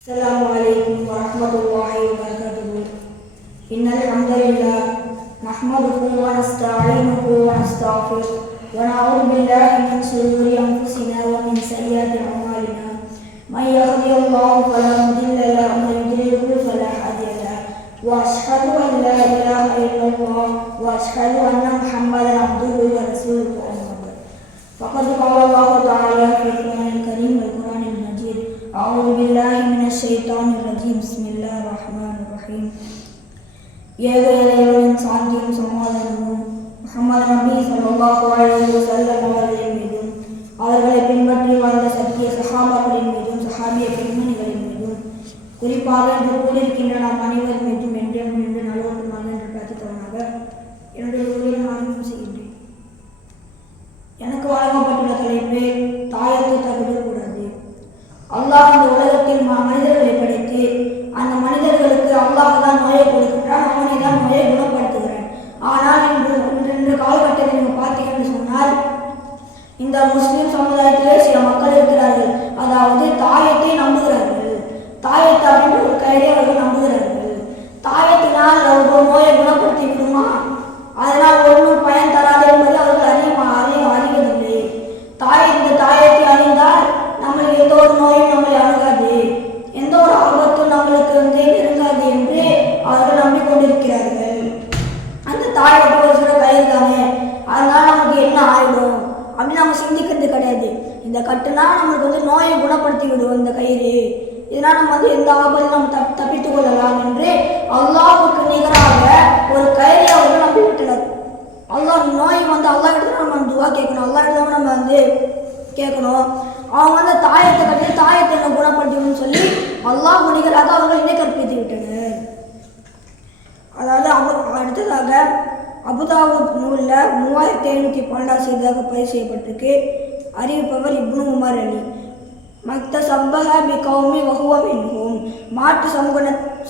السلام عليكم ورحمة الله وبركاته. إن الحمد لله نحمده ونستعينه ونستغفره ونعوذ بالله من شرور أنفسنا ومن سيئات أعمالنا. من يهدي الله فلا مضل له ومن يضلله فلا هادي له. وأشهد أن لا إله إلا الله وأشهد أن محمدا عبده ورسوله أما بعد. فقد قال الله تعالى في القرآن الكريم والقرآن المجيد أعوذ بالله الشيطان الرجيم. بسم الله الرحمن الرحيم. يا ذا اليوم تعدي ثم محمد இதனால் எந்த ஆபத்தையும் நம்ம தப் தப்பித்துக் கொள்ளலாம் என்று அல்லாவுக்கு நிகராக ஒரு கயிறை அவர்கள் நம்பி விட்டனர் அல்லாஹ் நோய் வந்து அல்லா இடத்துல நம்ம துவா கேட்கணும். அல்லா இடத்துல நம்ம வந்து கேட்கணும். அவங்க வந்து தாயத்தை கட்டி தாயத்தை என்ன குணப்படுத்தணும்னு சொல்லி அல்லாஹ் நிகராக அவர்கள் இணை கற்பித்து விட்டனர். அதாவது அபு அடுத்ததாக அபுதாபுத் நூலில் மூவாயிரத்தி ஐநூற்றி பன்னெண்டாம் செய்தியாக பதிவு செய்யப்பட்டிருக்கு. அறிவிப்பவர் இப்னு உமர் அலி. மக்த சம்பக பி கௌமி வகுவ மாட்டு சமூக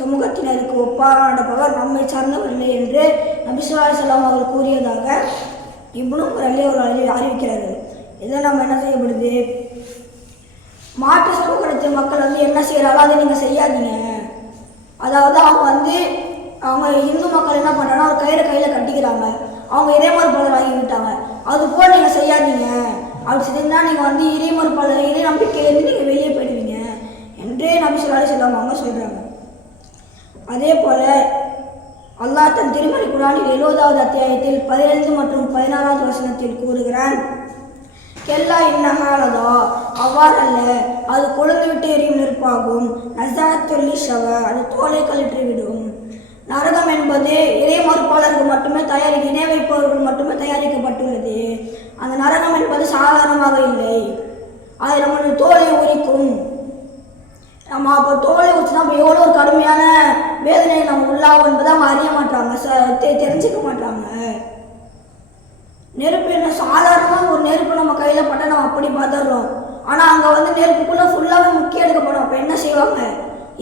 சமூகத்தினருக்கு ஒப்பாக நடப்பவர் நம்மை சார்ந்தவர்களே என்று நபிசுல்லா செல்லாம் அவர் கூறியதாக இவனும் ஒரு அலி ஒரு அறிவி அறிவிக்கிறார்கள். இதை நம்ம என்ன செய்யப்படுது மாட்டு சமூகத்து மக்கள் வந்து என்ன செய்கிறாரோ அதை நீங்கள் செய்யாதீங்க. அதாவது அவங்க வந்து அவங்க இந்து மக்கள் என்ன பண்ணுறாங்கன்னா ஒரு கயிறு கையில் கட்டிக்கிறாங்க. அவங்க இதே இறைமறுப்பாளர் வாங்கி விட்டாங்க. அது போல் நீங்கள் செய்யாதீங்க. அவர் சிதைந்தால் நீங்கள் வந்து இறைமறுப்பாளர் இறை நம்பிக்கையிலேருந்து நீங்கள் வெளியே போயிடுவீங்க. என்றே நபி சொல்லாலே சொல்லாமல் அவங்க சொல்கிறாங்க அதே போல் அல்லாஹ் தன் திருமறை குரானில் எழுபதாவது அத்தியாயத்தில் பதினைந்து மற்றும் பதினாறாவது வசனத்தில் கூறுகிறான். கெல்லா இன்னகாலதா அவ்வாறல்ல அது கொழுந்து விட்டு எரியும் நெருப்பாகும். நசாத்துள்ளி ஷவ அது தோலை கழற்றி விடும் நரகம் என்பது இறை மறுப்பாளருக்கு மட்டுமே தயாரி இணை வைப்பவர்கள் மட்டுமே தயாரிக்கப்பட்டுள்ளது அந்த நரகம் என்பது சாதாரணமாக இல்லை அது நம்மளுடைய தோலை உரிக்கும். நம்ம அப்போ தோலை ஊற்றினா அப்போ எவ்வளோ ஒரு கடுமையான வேதனையை நம்ம உள்ளாகும் என்பதை அவங்க அறிய மாட்டாங்க. ச தெரிஞ்சுக்க மாட்டாங்க. நெருப்பு என்ன? சாதாரணமாக ஒரு நெருப்பு நம்ம கையில் பட்டால் நம்ம அப்படி பார்த்துடுறோம் ஆனால் அங்கே வந்து நெருப்புக்குள்ளே ஃபுல்லாகவே முக்கிய எடுக்கப்படும். அப்போ என்ன செய்வாங்க?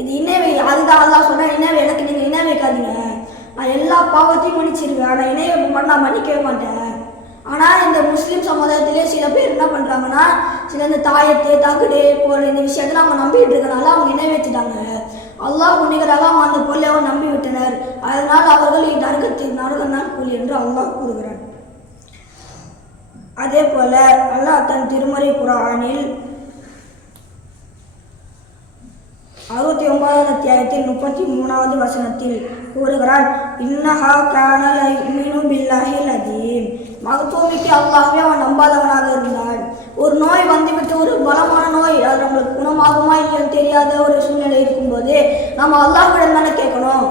இது இணைவை அதுதான் அதான் சொன்னால் இணைவை எனக்கு நீங்கள் இணை வைக்காதீங்க. நான் எல்லா பாவத்தையும் மன்னிச்சிருவேன். ஆனால் இணைவை பண்ணால் நான் மன்னிக்கவே மாட்டேன். ஆனால் இந்த முஸ்லீம் சமுதாயத்திலே சில பேர் என்ன பண்ணுறாங்கன்னா சில இந்த தாயத்து தகுடு போகிற இந்த விஷயத்தில் அவங்க நம்பிட்டு இருக்கனால அவங்க இணை வச்சுட்டாங்க அல்லாஹ் உன்னிகராக அவங்க அந்த பொருளை அவங்க நம்பி விட்டனர் அதனால் அவர்கள் நரகத்தில் நரகம் தான் கூலி என்று அல்லாஹ் கூறுகிறான். அதே போல அல்லாஹ் தன் திருமறை குரானில் அறுபத்தி ஒன்பதாவது அத்தியாயத்தில் முப்பத்தி மூணாவது வசனத்தில் கூறுகிறான் இன்னஹா கானல மீனும் பில்லாஹில் அதீம் மகத்துவமிக்கு அல்லாஹ்வே அவன் நம்பாதவனாக இருந்தான். ஒரு நோய் வந்துவிட்டு ஒரு பலமான நோய் அது நம்மளுக்கு குணமாகுமா இல்லைன்னு தெரியாத ஒரு சூழ்நிலை இருக்கும்போது நம்ம அல்லாஹ்விடம் தானே கேட்கணும்.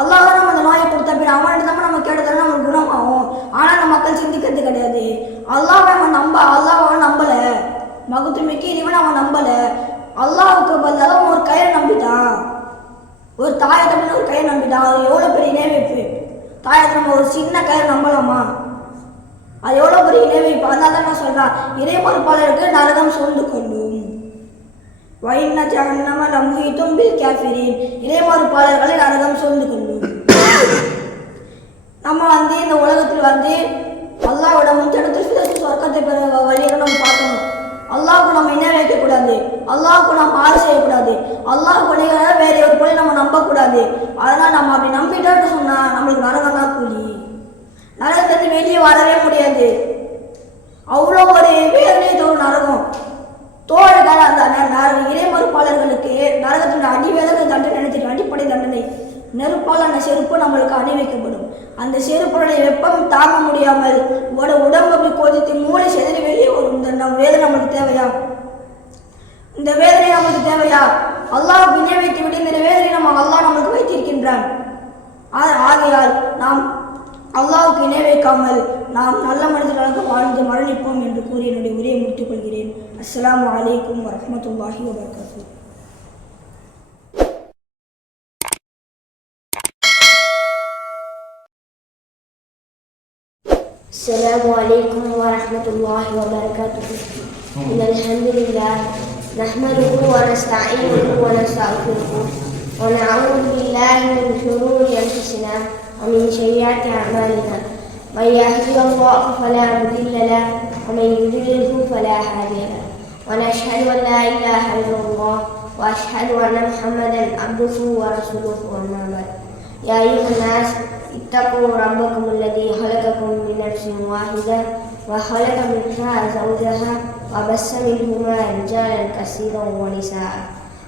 அல்லாஹ் நம்ம அந்த நோயை கொடுத்த பின் அவன்கிட்ட தான் நம்ம கேட்டதால நம்ம குணமாகும். ஆனால் நம்ம மக்கள் சிந்திக்கிறது கிடையாது. அல்லாஹ் அவன் நம்ப அல்லாஹ் அவன் நம்பலை. மகுத்துமிக்கு இவன் அவன் நம்பலை. அல்லாவுக்கு பதிலாக அவன் ஒரு கயிறை நம்பிட்டான். ஒரு தாயத்தமிழ் ஒரு கையை நம்பிட்டான். அது எவ்வளோ பெரிய இணைவைப்பு தாயத்தை நம்ம ஒரு சின்ன கயிறை நம்பலாமா? அது எவ்வளோ பெரிய இணைவைப்பு அதனால தான் நான் சொல்கிறேன் இறை பொறுப்பாளருக்கு நரகம் சூழ்ந்து கொள்ளும். வைன்ன ஜஹன்னம லமுஹித்தும் பில் இறை மறுப்பாளர்களை நரகம் சூழ்ந்து கொள்ளும். நம்ம வந்து இந்த உலகத்தில் வந்து அல்லாவோட முத்தெடுத்து சொர்க்கத்தை பெற வழியாக நம்ம பார்க்கணும். அல்லாவுக்கு நம்ம நினைக்கக்கூடாது. வைக்கக்கூடாது நாம் நம்ம மாறு செய்யக்கூடாது. அல்லாஹ் கொலைகளை வேற ஒரு கொலை நம்ம நம்பக்கூடாது. அதனால் நம்ம அப்படி நம்பிட்டோம்னு சொன்னால் நம்மளுக்கு நரகம் தான் கூலி. நரகத்துலேருந்து வெளியே வரவே முடியாது. அவ்வளோ ஒரு வேதனை தோறும் நரகம். தோழர்கள் அந்த நரகம் ந- இறை மறுப்பாளர்களுக்கு நரகத்தின் அடிவேதனை தண்டனை நினைத்து அடிப்படை தண்டனை. நெருப்பாலான செருப்பு நம்மளுக்கு அணிவிக்கப்படும். அந்த செருப்புடைய வெப்பம் தாங்க முடியாமல் உட உடம்பு அப்படி கொதித்து மூளை செதறி வெளியே வரும். தண்டம் வேதனை நம்மளுக்கு தேவையா? இந்த வேதனை நமக்கு தேவையா அல்லாஹ் இணை வைத்து விட்டு இந்த வேதனை நம்ம அல்லாஹ் நமக்கு வைத்திருக்கின்றான் ஆ- ஆகையால் நாம் அல்லாஹ்வுக்கு இணை வைக்காமல் நாம் நல்ல மனிதர்களாக வாழ்ந்து மரணிப்போம் என்று கூறி என்னுடைய உரையை முடித்துக் கொள்கிறேன் அஸ்ஸலாமு அலைக்கும் வரஹ்மத்துல்லாஹி வபரகாத்துஹு السلام عليكم ورحمة الله وبركاته إن الحمد لله نحمده ونستعينه ونستغفره ونعوذ بالله من شرور أنفسنا ومن سيئات أعمالنا. من يهدي الله فلا مضل له ومن يضلله فلا هادي له. ونشهد أن لا إله إلا الله وأشهد أن محمدا عبده ورسوله أما بعد. يا أيها الناس اتقوا ربكم الذي خلقكم من نفس واحدة وخلق منها زوجها وبث منهما رجالا كثيرا ونساء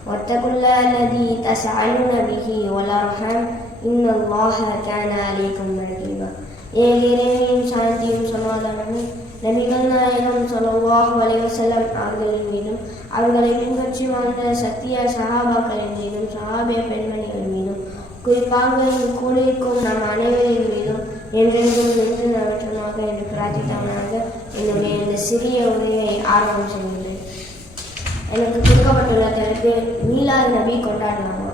واتقوا الله الذي تسألون به والأرحام إن الله كان عليكم رقيبا ஏகிரேயும் சாந்தியும் சமாதானமும் நபிகள் நாயகம் ஸல்லல்லாஹு அலைஹி வஸல்லம் அவர்களின் மீதும் அவர்களை பின்பற்றி வாழ்ந்த சத்திய சஹாபாக்களின் மீதும் சஹாபிய பெண்மணிகள் மீதும் குறிப்பாக இங்கு கூடியிருக்கும் நம் அனைவரின் மீதும் என்றென்றும் நின்று நவற்றமாக என்று பிரார்த்தித்தவனாக என்னுடைய இந்த சிறிய உரையை ஆரம்பம் செய்கின்றேன் எனக்கு கொடுக்கப்பட்டுள்ள தலைப்பு மீலாது நபி கொண்டாடினாங்க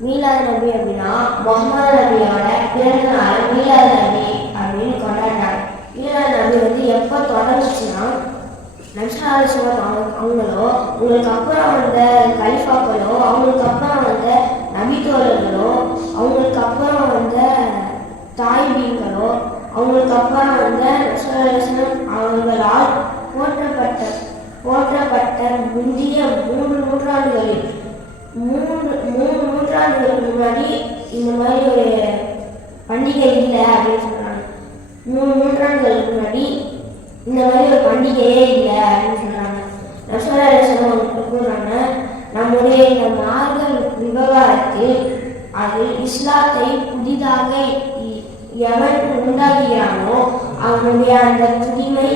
மீலாது நபி அப்படின்னா முகமது நபியோட பிறந்த நாள் மீலாது நபி அப்படின்னு கொண்டாடுறாங்க. மீலாது நபி வந்து எப்போ தொடங்குச்சுன்னா நம்சாலேஸ்வரம் அவங்க அவங்களோ உங்களுக்கு அப்புறம் வந்த கலிஃபாக்களோ அவங்களுக்கு அப்புறம் வந்த நபித்தோழர்களோ அவங்களுக்கு அப்புறம் வந்த தாய் தாய்பீன்களோ அவங்களுக்கு அப்புறம் வந்த ரசனம் அவங்களால் போற்றப்பட்ட போற்றப்பட்ட முந்தைய மூன்று நூற்றாண்டுகளில் மூன்று மூணு நூற்றாண்டுகளுக்கு முன்னாடி இந்த மாதிரி ஒரு பண்டிகை இல்லை அப்படின்னு சொன்னாங்க. மூணு நூற்றாண்டுகளுக்கு முன்னாடி இந்த மாதிரி ஒரு பண்டிகையே இல்லை அப்படின்னு சொன்னாங்க. நசராசனம் கூறுறாங்க. நம்முடைய இந்த மார்க்க விவகாரத்தில் அது இஸ்லாத்தை புதிதாக எவன் உண்டாகிறானோ அவனுடைய அந்த துணிமை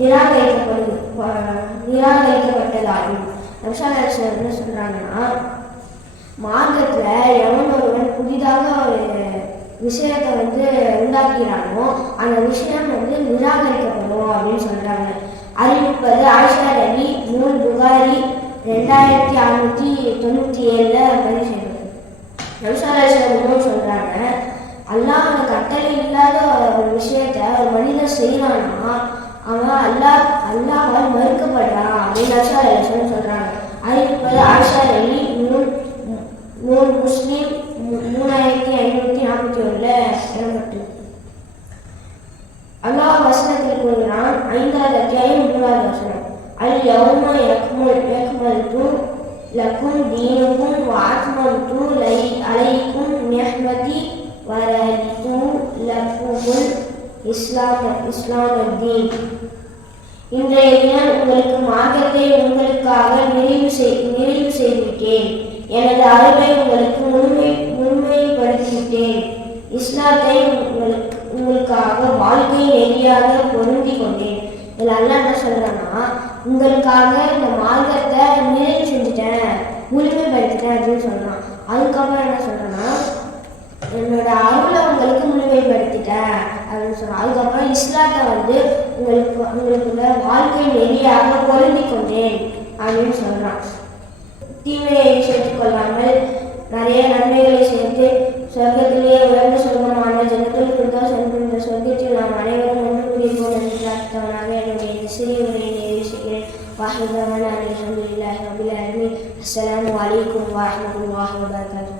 நிராகரிக்கப்படுது நிராகரிக்கப்பட்டதாகும். நசராசன் என்ன சொல்றாங்கன்னா மார்க்கத்துல எவன் ஒருவன் புதிதாக ஒரு விஷயத்தை வந்து உண்டாக்கிறானோ அந்த விஷயம் வந்து நிராகரிக்கப்படும் அப்படின்னு சொல்றாங்க. அறிவிப்பது ஆயிஷா ரவி நூல் புகாரி ரெண்டாயிரத்தி அறுநூத்தி தொண்ணூத்தி ஏழுல பதிவு செய்யப்பட்டது. நம்சாலேஸ்வரம் சொல்றாங்க அல்லாஹ் கட்டளை இல்லாத ஒரு விஷயத்த ஒரு மனிதன் செய்யறான்னா அவன் அல்லாஹ் அல்லாஹால் மறுக்கப்படுறான் அப்படின்னு நம்சாலேஸ்வரம் சொல்றாங்க. அறிவிப்பது ஆஷா அலி நூல் நூல் முஸ்லீம் மூணாயிரத்தி ஐநூத்தி நாற்பத்தி ஒண்ணுல இடம்பெற்று அல்லாஹ் வசனத்தில் கூறுகிறான் ஐந்தாவது அத்தியாயம் மூணாவது வசனம். அல் யௌம யக்முல் யக்மல்து லக்கும் தீனுக்கும் வாத்மல்து லை அலைக்கும் நெஹ்மதி வரலித்து லக்குமுல் இஸ்லாம் இஸ்லாம் தீன் இன்றைய தினம் உங்களுக்கு மார்க்கத்தை உங்களுக்காக நிறைவு செய் நிறைவு செய்துவிட்டேன். எனது அறிவை உங்களுக்கு முழுமை முழுமைப்படுத்திவிட்டேன். இஸ்லாத்தை உங்களுக்கு உங்களுக்காக வாழ்க்கை நெறியாக பொருந்தி கொண்டேன் இதில் அல்ல என்ன சொல்றான்னா உங்களுக்காக இந்த மார்க்கத்தை நிறைவு செஞ்சுட்டேன் முழுமைப்படுத்திட்டேன் அப்படின்னு சொன்னான் அதுக்கப்புறம் என்ன சொல்றேன்னா என்னோட அருளை உங்களுக்கு முழுமைப்படுத்திட்டேன் அப்படின்னு சொன்னான் அதுக்கப்புறம் இஸ்லாத்தை வந்து உங்களுக்கு உங்களுக்குள்ள வாழ்க்கை நெறியாக பொருந்தி கொண்டேன் அப்படின்னு சொல்றான். தீமையை சேர்த்துக் கொள்ளாமல் நிறைய நன்மைகளை சேர்த்து சொர்க்கத்திலேயே உயர்ந்த சொர்க்கமான ஜனத்தில் இருந்தால் சென்ற சொர்க்கத்தில் நாம் அனைவரும் ஒன்று கூடியிருப்போம் என்று பிரார்த்தவனாக என்னுடைய இந்த சிறிய உரையை நிறைவு செய்கிறேன். வாஹிதமான அலி அஹமதுல்லாஹி ரபில் அலமி அஸ்லாம் அலைக்கும் வரஹ்மத்துல்லாஹி வபரகாத்துஹு